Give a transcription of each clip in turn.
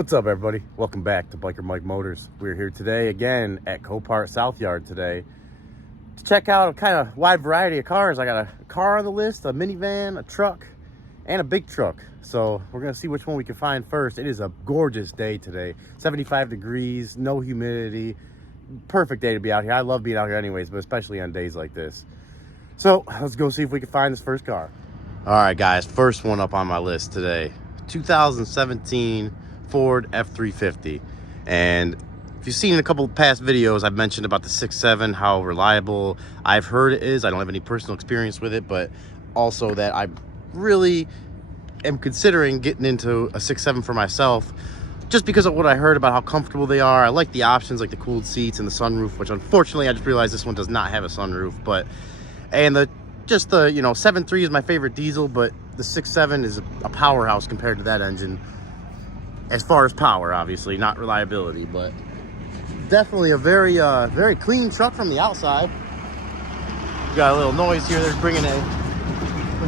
What's up, everybody? Welcome back to Biker Mike Motors. We're here today again at Copart South Yard today to check out a kind of wide variety of cars. I got a car on the list, a minivan, a truck, and a big truck. So we're gonna see which one we can find first. It is a gorgeous day today. 75 degrees, no humidity. Perfect day to be out here. I love being out here anyways, but especially on days like this. So let's go see if we can find this first car. All right, guys, first one up on my list today. 2017 Ford F350. And if you've seen a couple of past videos, I've mentioned about the 6.7, how reliable I've heard it is. I don't have any personal experience with it, but also that I really am considering getting into a 6.7 for myself, just because of what I heard about how comfortable they are. I like the options, like the cooled seats and the sunroof, which unfortunately I just realized this one does not have a sunroof. But and the 7.3 is my favorite diesel, but the 6.7 is a powerhouse compared to that engine. As far as power, obviously, not reliability, but definitely a very clean truck from the outside. We got a little noise here. Looks like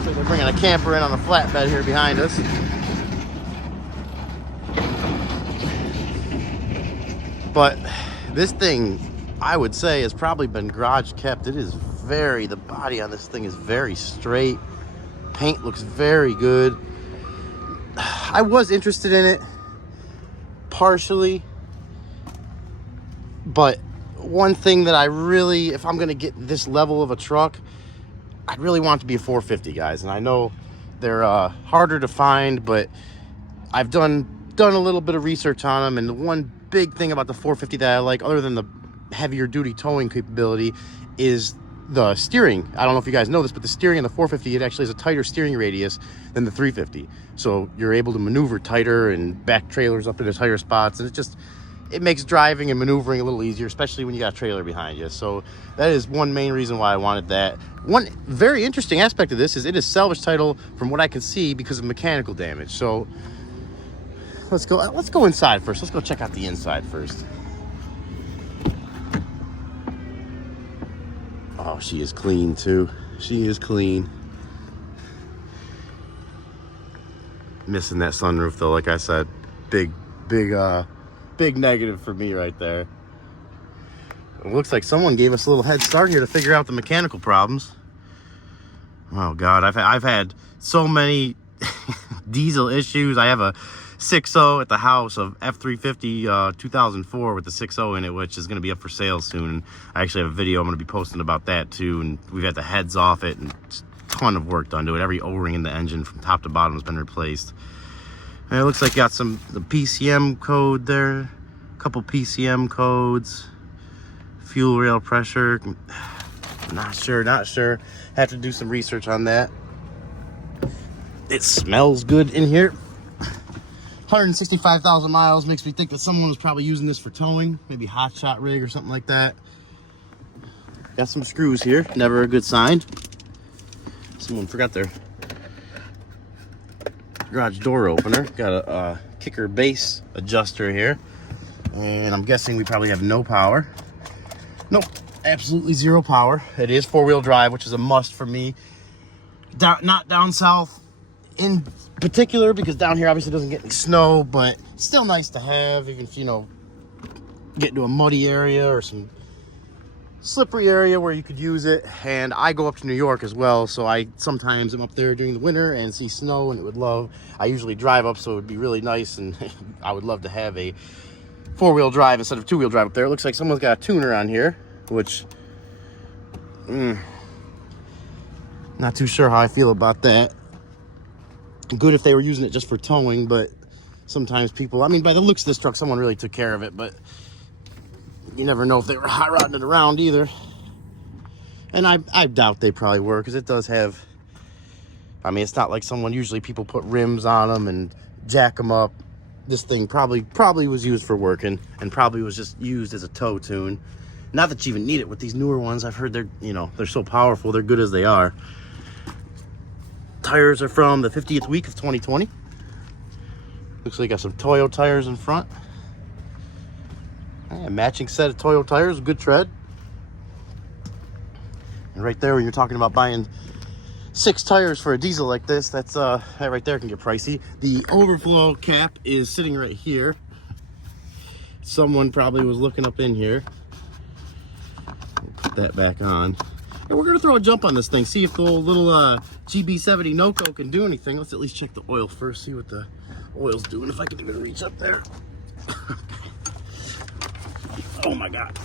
they're bringing a camper in on a flatbed here behind us. But this thing, I would say, has probably been garage kept. It is the body on this thing is very straight. Paint looks very good. I was interested in it partially, but one thing that I really, if I'm gonna get this level of a truck, I'd really want it to be a 450, guys. And I know they're harder to find, but I've done a little bit of research on them, and the one big thing about the 450 that I like, other than the heavier duty towing capability, is the steering. I don't know if you guys know this, but the steering in the 450, it actually has a tighter steering radius than the 350. So you're able to maneuver tighter and back trailers up into tighter spots. And it makes driving and maneuvering a little easier, especially when you got a trailer behind you. So that is one main reason why I wanted that. One very interesting aspect of this is it is salvage title from what I can see because of mechanical damage. So let's go inside first. Let's go check out the inside first. Oh, she is clean too. She is clean. Missing that sunroof though, like I said, big negative for me right there. It looks like someone gave us a little head start here to figure out the mechanical problems. Oh God, I've had so many diesel issues. I have a 6.0 at the house of F350 2004 with the 6.0 in it, which is going to be up for sale soon. And I actually have a video I'm going to be posting about that too. And we've had the heads off it and a ton of work done to it. Every O-ring in the engine from top to bottom has been replaced. And it looks like got the PCM code there, a couple PCM codes, fuel rail pressure. Not sure. Have to do some research on that. It smells good in here. 165,000 miles makes me think that someone was probably using this for towing, maybe hot shot rig or something like that. Got some screws here, never a good sign. Someone forgot their garage door opener. Got a kicker base adjuster here, and I'm guessing we probably have no power. Nope, absolutely zero power. It is four-wheel drive, which is a must for me. Not down south in particular, because down here obviously doesn't get any snow, but it's still nice to have, even if get into a muddy area or some slippery area where you could use it. And I go up to New York as well, so I sometimes am up there during the winter and see snow, and I usually drive up, so it would be really nice, and I would love to have a four-wheel drive instead of two-wheel drive up there. It looks like someone's got a tuner on here, which not too sure how I feel about that. Good if they were using it just for towing, but sometimes people, I mean, by the looks of this truck, someone really took care of it, but you never know if they were hot rodding it around either. And I doubt they probably were, because it does have, I mean, it's not like usually people put rims on them and jack them up. This thing probably was used for working, and probably was just used as a tow tune. Not that you even need it with these newer ones. I've heard they're so powerful, they're good as they are. Tires are from the 50th week of 2020. Looks like got some Toyo tires in front. Yeah, matching set of Toyo tires, good tread. And right there, when you're talking about buying 6 tires for a diesel like this, that right there can get pricey. The overflow cap is sitting right here. Someone probably was looking up in here. We'll put that back on. And we're gonna throw a jump on this thing, see if the little GB70 NOCO can do anything. Let's at least check the oil first, see what the oil's doing, if I can even reach up there. Oh my God.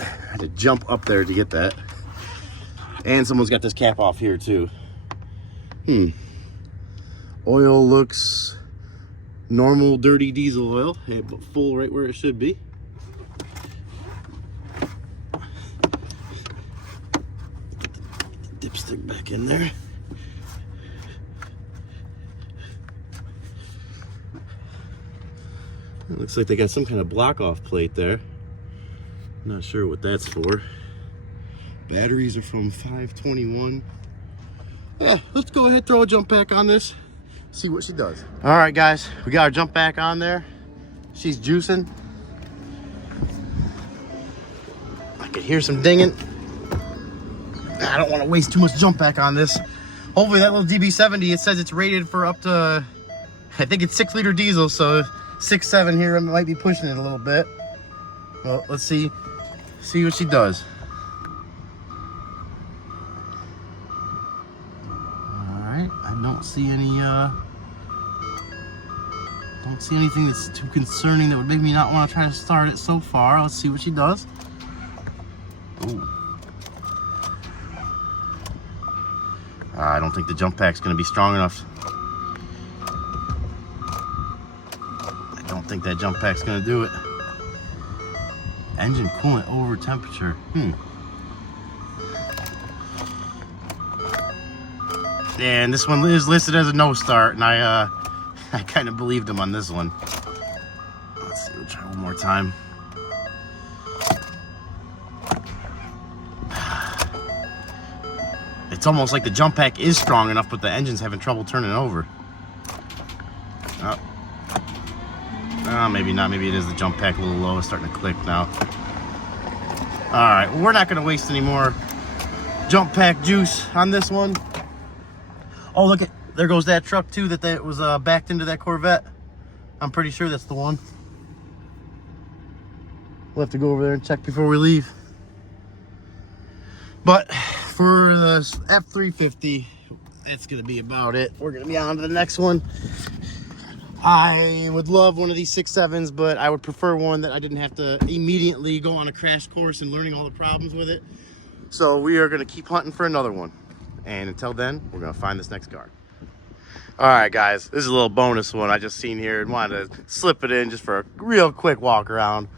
I had to jump up there to get that. And someone's got this cap off here too. Oil looks normal, dirty diesel oil, but full right where it should be. Dipstick back in there. It looks like they got some kind of block off plate there. Not sure what that's for. Batteries are from 521. Yeah, let's go ahead, throw a jump pack on this, see what she does. All right, guys, we got our jump pack on there. She's juicing. I could hear some dinging. I don't want to waste too much jump pack on this. Hopefully that little DB70, it says it's rated for up to, I think it's 6-liter diesel, so 6.7 here, I might be pushing it a little bit. Well, let's see what she does. I don't see anything that's too concerning that would make me not want to try to start it so far. Let's see what she does. Ooh. I don't think the jump pack's going to be strong enough. I don't think that jump pack's going to do it. Engine coolant over temperature. And this one is listed as a no start, and I kind of believed him on this one. Let's see, we'll try one more time. It's almost like the jump pack is strong enough, but the engine's having trouble turning over. Maybe not. Maybe it is the jump pack a little low. It's starting to click now. All right, well, we're not going to waste any more jump pack juice on this one. Oh, look at, there goes that truck too that was backed into that Corvette. I'm pretty sure that's the one. We'll have to go over there and check before we leave. But for the F-350, that's gonna be about it. We're gonna be on to the next one. I would love one of these 6.7s, but I would prefer one that I didn't have to immediately go on a crash course and learning all the problems with it. So we are gonna keep hunting for another one. And until then, we're gonna find this next car. All right, guys, this is a little bonus one I just seen here and wanted to slip it in just for a real quick walk around.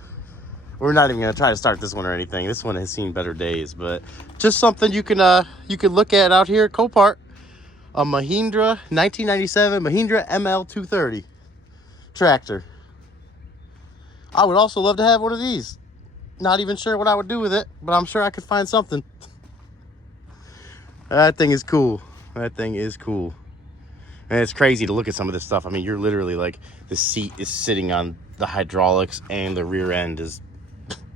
We're not even gonna try to start this one or anything. This one has seen better days, but just something you can look at out here at Copart. A Mahindra 1997 Mahindra ML230 tractor. I would also love to have one of these. Not even sure what I would do with it, but I'm sure I could find something. That thing is cool. That thing is cool. And it's crazy to look at some of this stuff. I mean, you're literally like, the seat is sitting on the hydraulics and the rear end is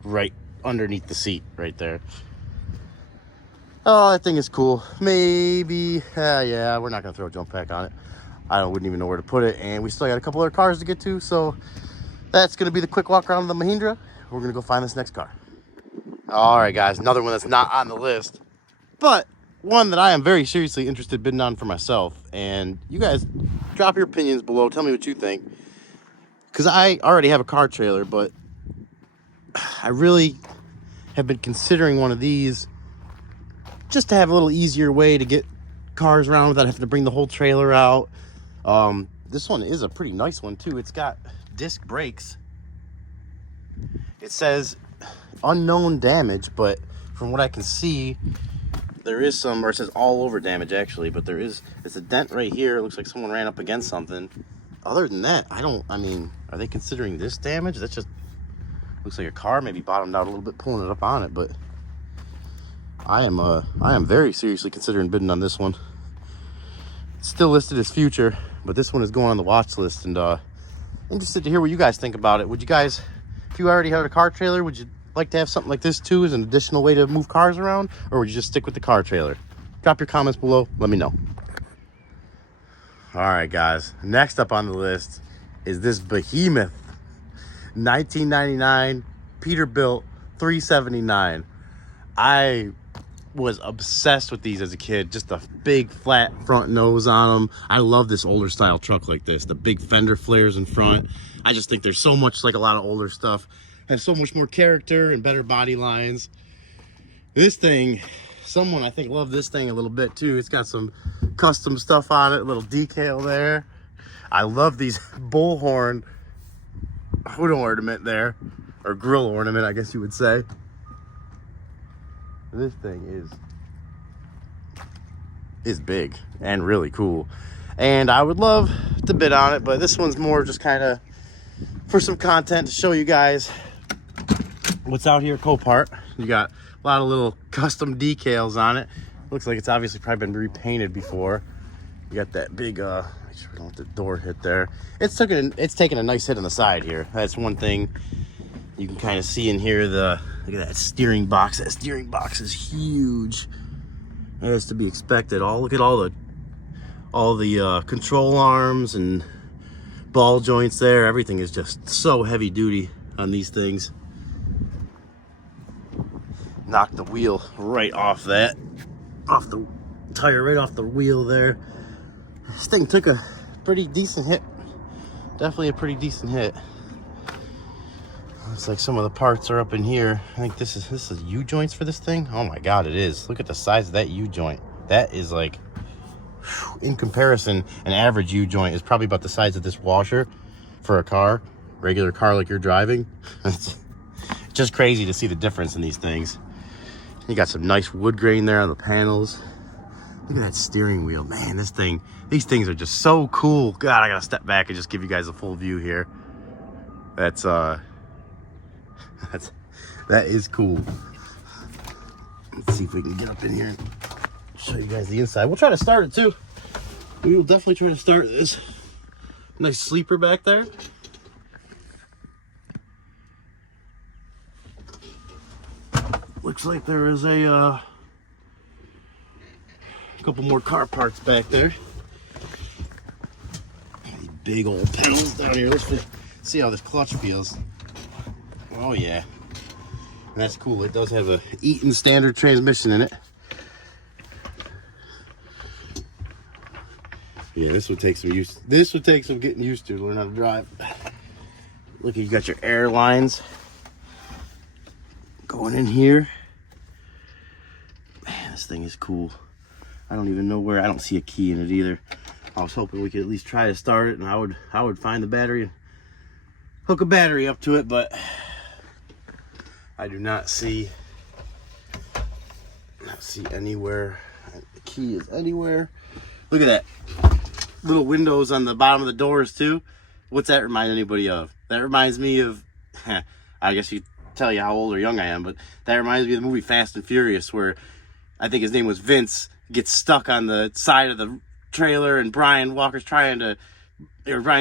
right underneath the seat right there. Oh, that thing is cool. Maybe, yeah, we're not gonna throw a jump pack on it. I wouldn't even know where to put it. And we still got a couple other cars to get to. So that's gonna be the quick walk around of the Mahindra. We're gonna go find this next car. All right, guys, another one that's not on the list, but one that I am very seriously interested in bidding on for myself. And you guys drop your opinions below. Tell me what you think. Because I already have a car trailer, but I really have been considering one of these just to have a little easier way to get cars around without having to bring the whole trailer out. This one is a pretty nice one too. It's got disc brakes. It says unknown damage, but from what I can see, there is some, or it says all over damage actually, but it's a dent right here. It looks like someone ran up against something. Other than that, I mean, are they considering this damage? That just looks like a car maybe bottomed out a little bit pulling it up on it, but I am very seriously considering bidding on this one. It's still listed as future, but this one is going on the watch list, and I'm interested to hear what you guys think about it. Would you guys, if you already had a car trailer, would you like to have something like this too as an additional way to move cars around, or would you just stick with the car trailer? Drop your comments below, let me know. All right, guys, next up on the list is this behemoth 1999 Peterbilt 379. I was obsessed with these as a kid. Just a big flat front nose on them. I love this older style truck like this. The big fender flares in front. I just think there's so much, like a lot of older stuff, has so much more character and better body lines. This thing, someone I think loved this thing a little bit too. It's got some custom stuff on it, a little decal there. I love these bullhorn hood ornament there, or grill ornament, I guess you would say. This thing is big and really cool, and I would love to bid on it, but this one's more just kind of for some content to show you guys what's out here at Copart. You got a lot of little custom decals on it. Looks like it's obviously probably been repainted before. You got that big make sure we don't let the door hit there. It's taking a nice hit on the side here. That's one thing you can kind of see in here. Look at that steering box. That steering box is huge, as to be expected. Look at all the control arms and ball joints there. Everything is just so heavy duty on these things. Knocked the wheel right off the tire, right off the wheel there. This thing took a pretty decent hit. Definitely a pretty decent hit. Looks like some of the parts are up in here. I think this is U-joints for this thing. Oh my god, it is. Look at the size of that U-joint. That is like, in comparison, an average U-joint is probably about the size of this washer for a car, regular car like you're driving. It's just crazy to see the difference in these things. You got some nice wood grain there on the panels. Look at that steering wheel, man. These things are just so cool. God, I gotta step back and just give you guys a full view here. That is cool. Let's see if we can get up in here and show you guys the inside. We'll try to start it too. We will definitely try to start this. Nice sleeper back there. Looks like there is a couple more car parts back there. These big old pedals down here. Let's see how this clutch feels. Oh yeah, that's cool. It does have a Eaton standard transmission in it. Yeah, this would take some use. This would take some getting used to learn how to drive. Look, you got your air lines going in here. Man, this thing is cool. I don't even know where. I don't see a key in it either. I was hoping we could at least try to start it, and I would find the battery and hook a battery up to it, but I do not see anywhere. The key is anywhere. Look at that. Little windows on the bottom of the doors too. What's that remind anybody of? That reminds me of, I guess you tell you how old or young I am, but that reminds me of the movie Fast and Furious, where I think his name was Vince, gets stuck on the side of the trailer, and Brian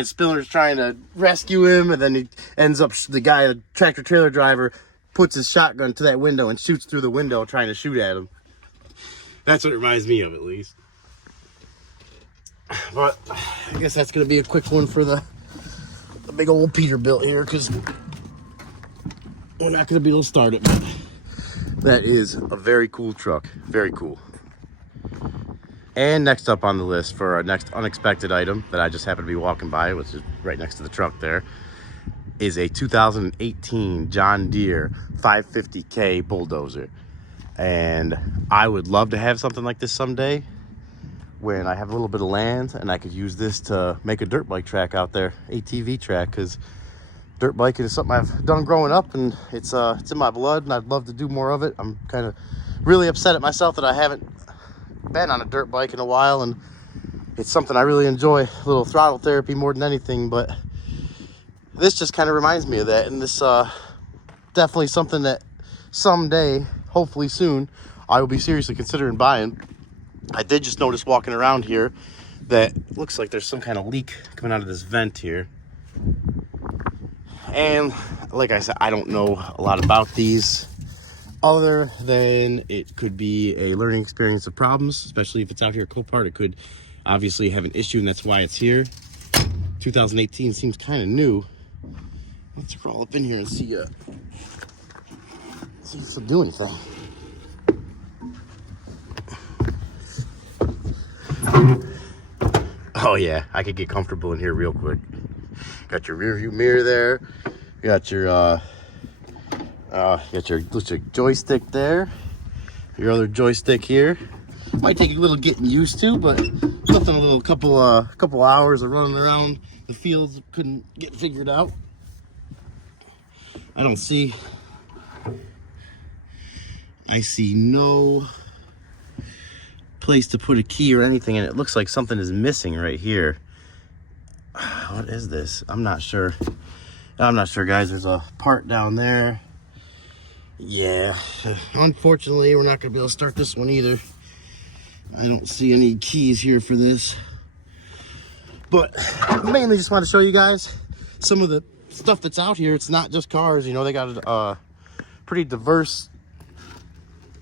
Spiller's trying to rescue him, and then he ends up, the tractor trailer driver puts his shotgun to that window and shoots through the window trying to shoot at him. That's what it reminds me of, at least. But I guess that's going to be a quick one for the big old Peterbilt here, because we're not going to be able to start it. But that is a very cool truck. Very cool. And next up on the list for our next unexpected item that I just happened to be walking by, which is right next to the truck there, is a 2018 John Deere 550K Bulldozer. And I would love to have something like this someday, when I have a little bit of land and I could use this to make a dirt bike track out there, ATV track, because dirt biking is something I've done growing up, and it's in my blood, and I'd love to do more of it. I'm kind of really upset at myself that I haven't been on a dirt bike in a while, and it's something I really enjoy, a little throttle therapy more than anything, but this just kind of reminds me of that, and this definitely something that someday, hopefully soon, I will be seriously considering buying. I did just notice walking around here that looks like there's some kind of leak coming out of this vent here. And like I said, I don't know a lot about these, other than it could be a learning experience of problems, especially if it's out here at Copart. It could obviously have an issue, and that's why it's here. 2018 seems kind of new. Let's crawl up in here and see if it'll do anything. Oh yeah, I could get comfortable in here real quick. Got your rear view mirror there. You got your joystick there. Your other joystick here. Might take a little getting used to, but nothing. A little couple hours of running around the fields couldn't get figured out. I see no place to put a key or anything, and it looks like something is missing right here. What is this? I'm not sure, guys. There's a part down there. Yeah, unfortunately, we're not gonna be able to start this one either. I don't see any keys here for this, but mainly just want to show you guys some of the stuff that's out here. It's not just cars, you know. They got a pretty diverse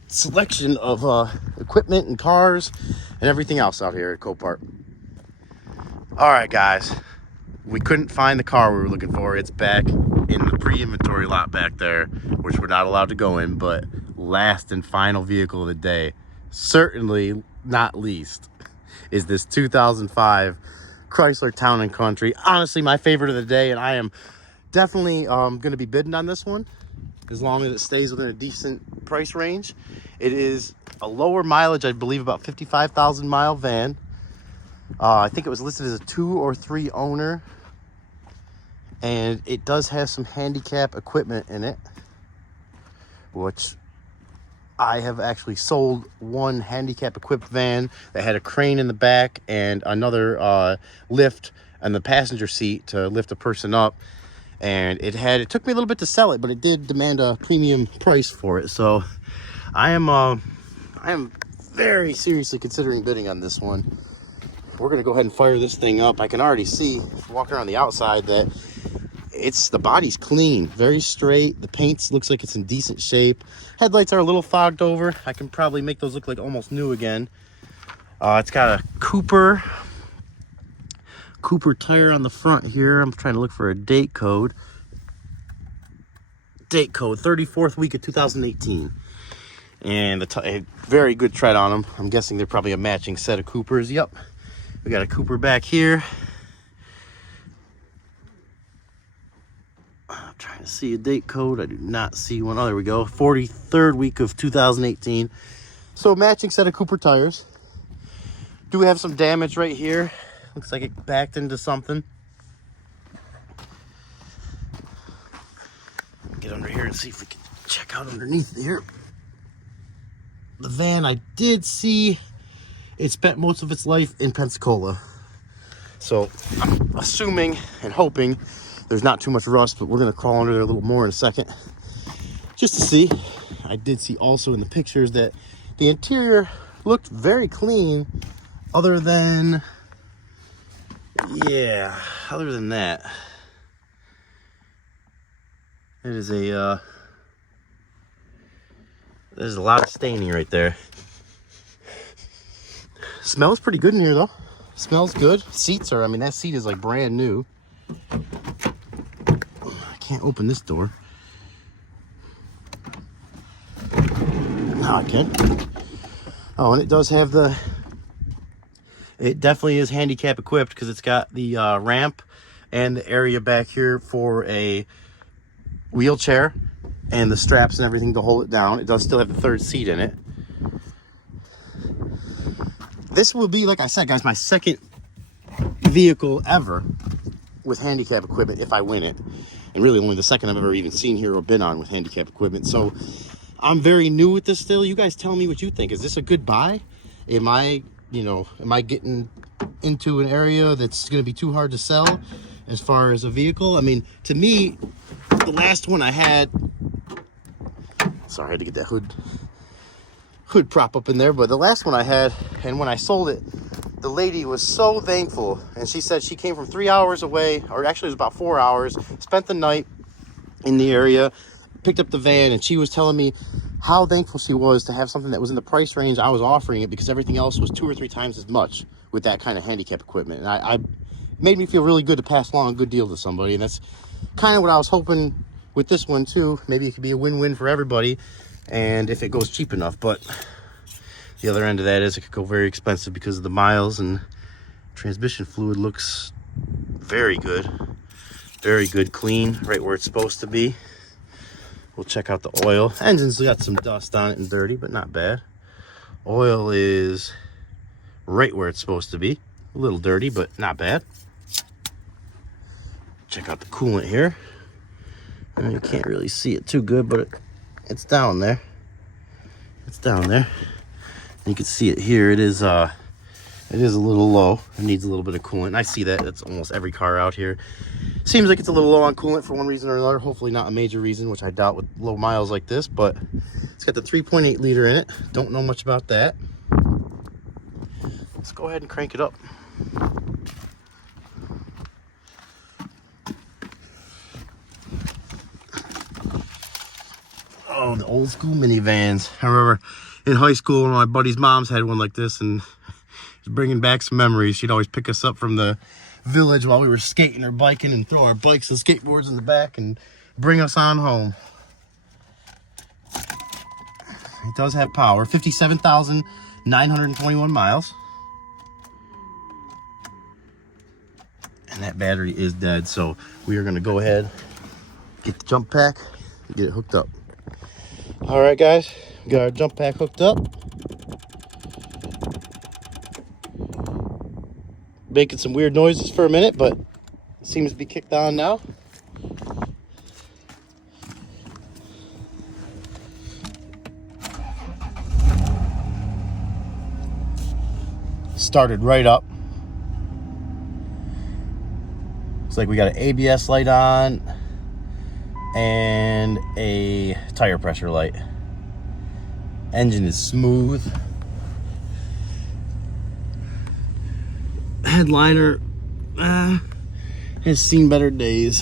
selection of equipment and cars and everything else out here at Copart. All right, guys, we couldn't find the car we were looking for. It's back in the pre-inventory lot back there, which we're not allowed to go in, but last and final vehicle of the day, certainly not least, is this 2005 Chrysler Town & Country. Honestly, my favorite of the day, and I am definitely going to be bidding on this one as long as it stays within a decent price range. It is a lower mileage, I believe about 55,000 mile van. I think it was listed as a 2 or 3 owner, and it does have some handicap equipment in it, which I have actually sold one handicap equipped van that had a crane in the back and another lift on the passenger seat to lift a person up. And it took me a little bit to sell it, but it did demand a premium price for it. So I am very seriously considering bidding on this one. We're gonna go ahead and fire this thing up. I can already see, walking around the outside, that the body's clean, very straight. The paint looks like it's in decent shape. Headlights are a little fogged over. I can probably make those look like almost new again. It's got a Cooper tire on the front here. I'm trying to look for a date code. 34th week of 2018. And a very good tread on them. I'm guessing they're probably a matching set of Coopers. Yep. We got a Cooper back here. I'm trying to see a date code. I do not see one. Oh, there we go. 43rd week of 2018. So matching set of Cooper tires. Do we have some damage right here? Looks like it backed into something. Get under here and see if we can check out underneath here. The van, I did see it spent most of its life in Pensacola. So I'm assuming and hoping there's not too much rust, but we're gonna crawl under there a little more in a second just to see. I did see also in the pictures that the interior looked very clean, other than that. It is there's a lot of staining right there. Smells pretty good in here though. Smells good. Seats are, I mean, that seat is like brand new. I can't open this door. Now I can. Oh, and it does have it definitely is handicap equipped, because it's got the ramp and the area back here for a wheelchair and the straps and everything to hold it down. It does still have the third seat in it. This will be, like I said, guys, my second vehicle ever with handicap equipment if I win it. And really only the second I've ever even seen here or been on with handicap equipment. So I'm very new with this still. You guys tell me what you think. Is this a good buy? Am I getting into an area that's going to be too hard to sell as far as a vehicle? I mean, to me, the last one I had, sorry, I had to get that hood prop up in there, but the last one I had, and when I sold it, the lady was so thankful, and she said she came from 3 hours away, or actually it was about 4 hours, spent the night in the area, picked up the van, and she was telling me how thankful she was to have something that was in the price range I was offering it, because everything else was 2 or 3 times as much with that kind of handicap equipment. And I made me feel really good to pass along a good deal to somebody, and that's kind of what I was hoping with this one too. Maybe it could be a win-win for everybody, and if it goes cheap enough. But the other end of that is it could go very expensive because of the miles, and transmission fluid looks very good. Very good, clean, right where it's supposed to be. We'll check out the oil. Engine's got some dust on it and dirty, but not bad. Oil is right where it's supposed to be. A little dirty, but not bad. Check out the coolant here. You can't really see it too good, but it's down there. It's down there. You can see it here. It is a little low. It needs a little bit of coolant. I see that. That's almost every car out here. Seems like it's a little low on coolant for one reason or another. Hopefully not a major reason, which I doubt with low miles like this, but it's got the 3.8 liter in it. Don't know much about that. Let's go ahead and crank it up. Oh, the old school minivans. I remember in high school, one of my buddy's moms had one like this, and it's bringing back some memories. She'd always pick us up from the village while we were skating or biking and throw our bikes and skateboards in the back and bring us on home. It does have power. 57,921 miles. And that battery is dead, so we are going to go ahead, get the jump pack, and get it hooked up. All right, guys, we got our jump pack hooked up. Making some weird noises for a minute, but it seems to be kicked on now. Started right up. Looks like we got an ABS light on and a tire pressure light. Engine is smooth. Headliner has seen better days.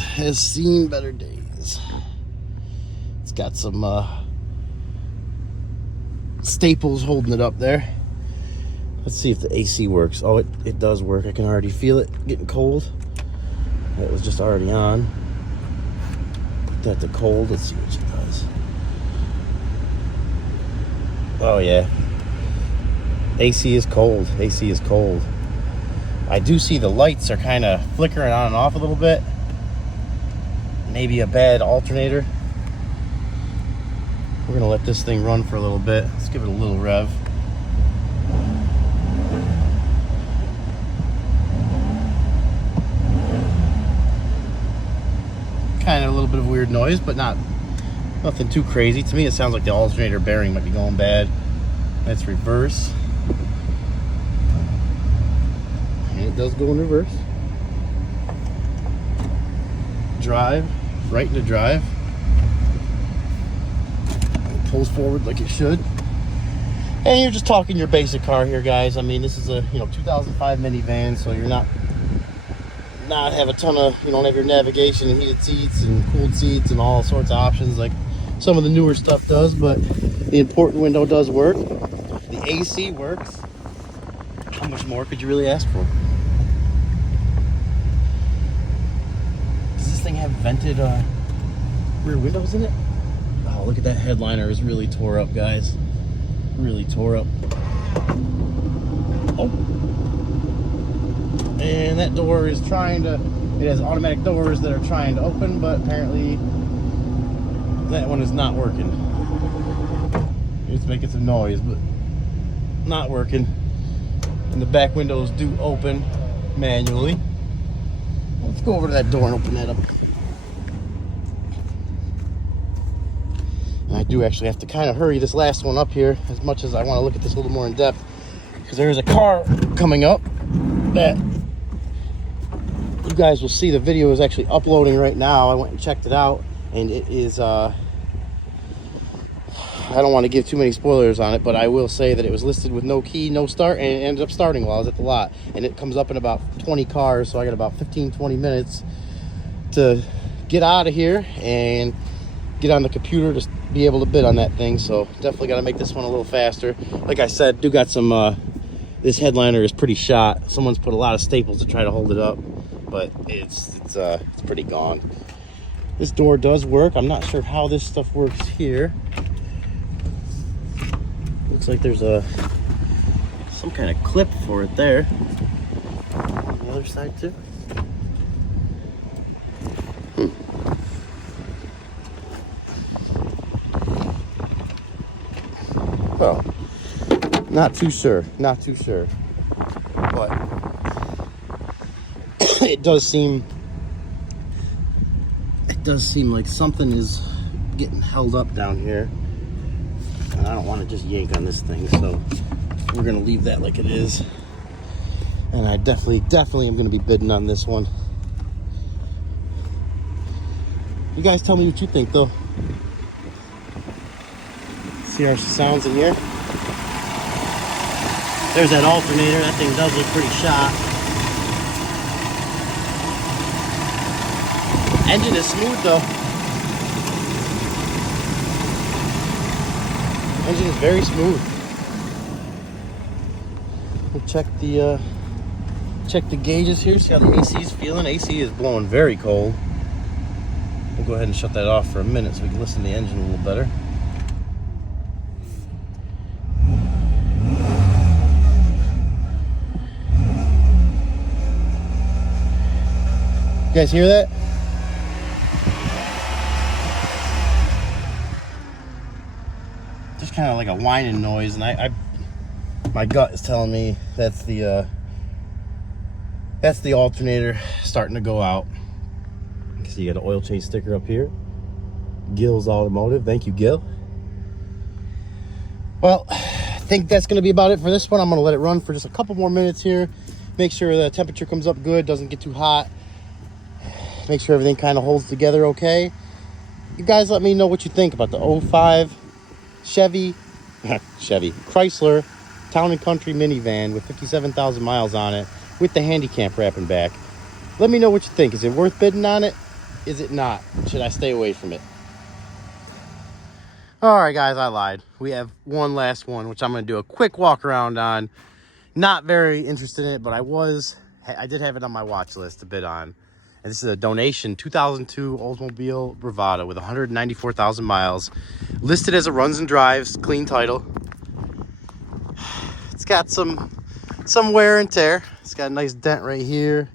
It's got some staples holding it up there. Let's see if the AC works. Oh, it does work. I can already feel it getting cold. It was just already on. Put that to cold. Let's see what it does. Oh yeah. AC is cold. AC is cold. I do see the lights are kind of flickering on and off a little bit. Maybe a bad alternator. We're gonna let this thing run for a little bit. Let's give it a little rev. Kind of a little bit of a weird noise, but nothing too crazy. To me, it sounds like the alternator bearing might be going bad. That's reverse. And it does go in reverse. Drive, right into drive. It pulls forward like it should. And you're just talking your basic car here, guys. I mean, this is a 2005 minivan, so you're not have a ton of, you don't have your navigation and heated seats and cooled seats and all sorts of options like some of the newer stuff does, but the important window does work. The AC works. How much more could you really ask for? Does this thing have vented rear windows in it? Oh, look at that headliner is really tore up, guys. Really tore up. Oh. And that door is it has automatic doors that are trying to open, but apparently that one is not working. It's making some noise, but not working. And the back windows do open manually. Let's go over to that door and open that up. And I do actually have to kind of hurry this last one up here as much as I want to look at this a little more in depth, because there is a car coming up that you guys will see. The video is actually uploading right now. I went and checked it out, and it is I don't want to give too many spoilers on it, but I will say that it was listed with no key, no start, and it ended up starting while I was at the lot. And it comes up in about 20 cars, so I got about 15-20 minutes to get out of here and get on the computer to be able to bid on that thing. So definitely got to make this one a little faster. Like I said, do got some this headliner is pretty shot. Someone's put a lot of staples to try to hold it up, but it's pretty gone. This door does work. I'm not sure how this stuff works here. Looks like there's some kind of clip for it there. On the other side too. Well, not too sure. Not too sure. But it does seem like something is getting held up down here. And I don't want to just yank on this thing, so we're gonna leave that like it is. And I definitely am gonna be bidding on this one. You guys tell me what you think though. See how she sounds in here. There's that alternator. That thing does look pretty shot. Engine is smooth though. Engine is very smooth. We'll check the gauges here. See how the AC is feeling. AC is blowing very cold. We'll go ahead and shut that off for a minute so we can listen to the engine a little better. You guys hear that? Just kind of like a whining noise, and my gut is telling me that's the alternator starting to go out. So you got an oil change sticker up here. Gil's Automotive. Thank you, Gil. Well, I think that's going to be about it for this one. I'm going to let it run for just a couple more minutes here. Make sure the temperature comes up good, doesn't get too hot. Make sure everything kind of holds together okay. You guys let me know what you think about the 05 Chrysler Town and Country minivan with 57,000 miles on it with the Handicap wrapping back. Let me know what you think. Is it worth bidding on it? Is it not? Should I stay away from it? All right, guys, I lied. We have one last one, which I'm going to do a quick walk around on. Not very interested in it, but I did have it on my watch list to bid on. And this is a donation 2002 Oldsmobile Bravada with 194,000 miles. Listed as a runs and drives, clean title. It's got some wear and tear. It's got a nice dent right here.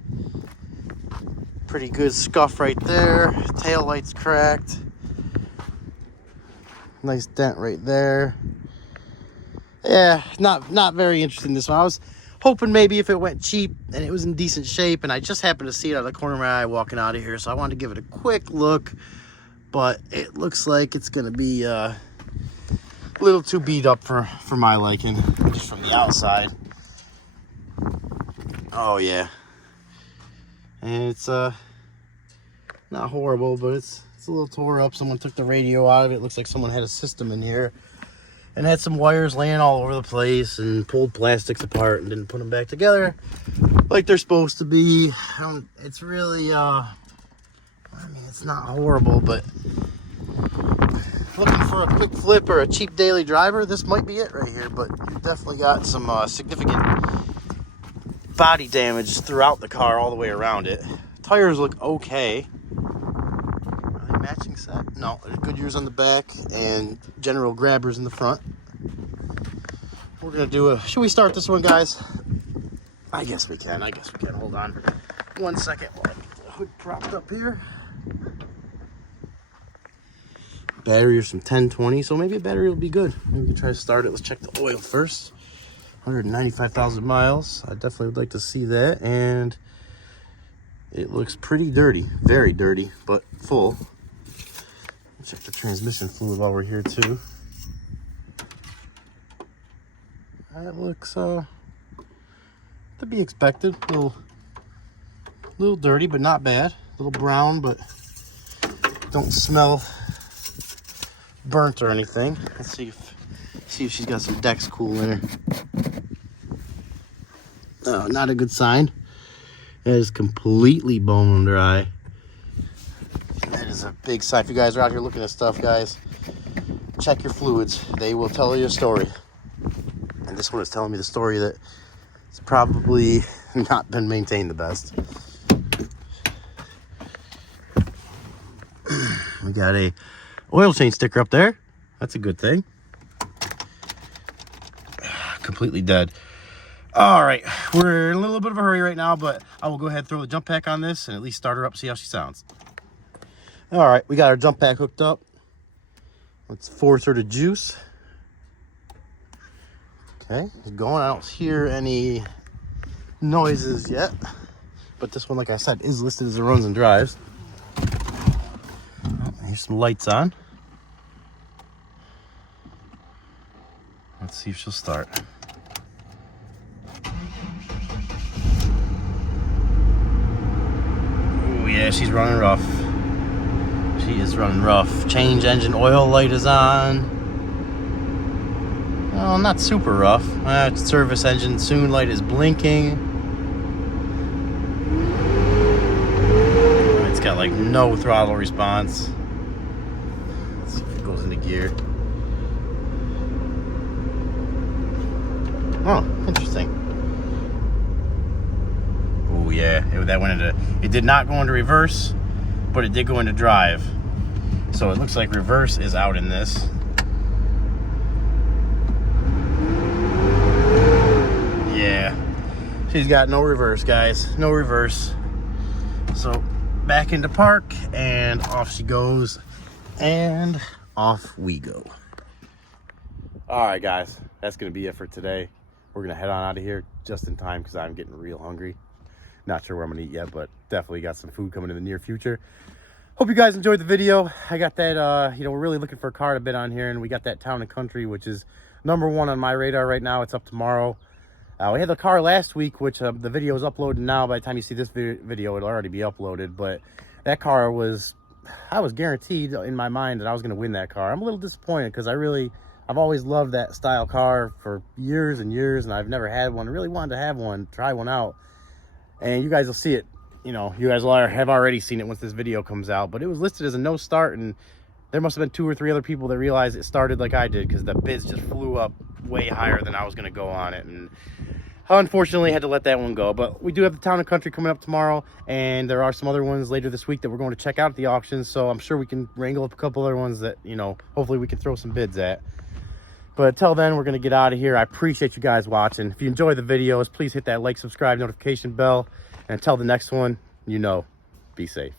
Pretty good scuff right there. Tail light's cracked. Nice dent right there. Yeah, not very interested in this one. I was hoping maybe if it went cheap and it was in decent shape, and I just happened to see it out of the corner of my eye walking out of here, so I wanted to give it a quick look. But it looks like it's gonna be a little too beat up for my liking, just from the outside. Oh yeah, and it's not horrible, but it's a little tore up. Someone took the radio out of it. It looks like someone had a system in here and had some wires laying all over the place and pulled plastics apart and didn't put them back together like they're supposed to be. It's really I mean, it's not horrible, but looking for a quick flip or a cheap daily driver, this might be it right here. But you definitely got some significant body damage throughout the car all the way around it. Tires look okay. Are they matching set? No, there's Goodyears on the back and general grabbers in the front. We're gonna do should we start this one, guys? I guess we can. Hold on 1 second while I get the hood propped up here. Battery is from 1020, so maybe a battery will be good. Maybe we can try to start it. Let's check the oil first. 195,000 miles. I definitely would like to see that. And it looks pretty dirty, very dirty, but full. Check the transmission fluid while we're here too. That looks to be expected. A little dirty, but not bad. A little brown, but don't smell burnt or anything. Let's see if she's got some Dex Cool in her. Oh, not a good sign. That is completely bone dry. That is a big sign. If you guys are out here looking at stuff, guys, check your fluids. They will tell you a story. And this one is telling me the story that it's probably not been maintained the best. We got a oil change sticker up there. That's a good thing. Completely dead. All right, we're in a little bit of a hurry right now, but I will go ahead and throw the jump pack on this and at least start her up, see how she sounds. All right, we got our jump pack hooked up. Let's force her to juice. Okay, it's going. I don't hear any noises yet, but this one, like I said, is listed as a runs and drives. Oh, here's some lights on. Let's see if she'll start. Oh yeah, she's running rough. She is running rough. Change engine oil light is on. Well, not super rough. Service engine soon light is blinking. It's got like no throttle response. Let's see if it goes into gear. Oh, interesting. Oh yeah, that went into. It did not go into reverse, but it did go into drive. So it looks like reverse is out in this. Yeah, she's got no reverse, guys. No reverse. So back into park, and off she goes, and off we go. All right, guys, that's gonna be it for today. We're gonna head on out of here just in time because I'm getting real hungry. Not sure where I'm gonna eat yet, but definitely got some food coming in the near future. Hope you guys enjoyed the video. I got that, we're really looking for a car to bid on here, and we got that Town and Country, which is #1 on my radar right now. It's up tomorrow. We had the car last week, which the video is uploaded now. By the time you see this video, it'll already be uploaded. But that car was, I was guaranteed in my mind that I was going to win that car. I'm a little disappointed because I've always loved that style car for years and years, and I've never had one. I really wanted to have one, try one out. And you guys will see it. You know, you guys have already seen it once this video comes out, but it was listed as a no start, and there must have been 2 or 3 other people that realized it started like I did, because the bids just flew up way higher than I was going to go on it, and unfortunately had to let that one go. But we do have the Town and Country coming up tomorrow, and there are some other ones later this week that we're going to check out at the auction, so I'm sure we can wrangle up a couple other ones that, you know, hopefully we can throw some bids at. But until then, we're going to get out of here. I appreciate you guys watching. If you enjoy the videos, please hit that like, subscribe, notification bell. And until the next one, be safe.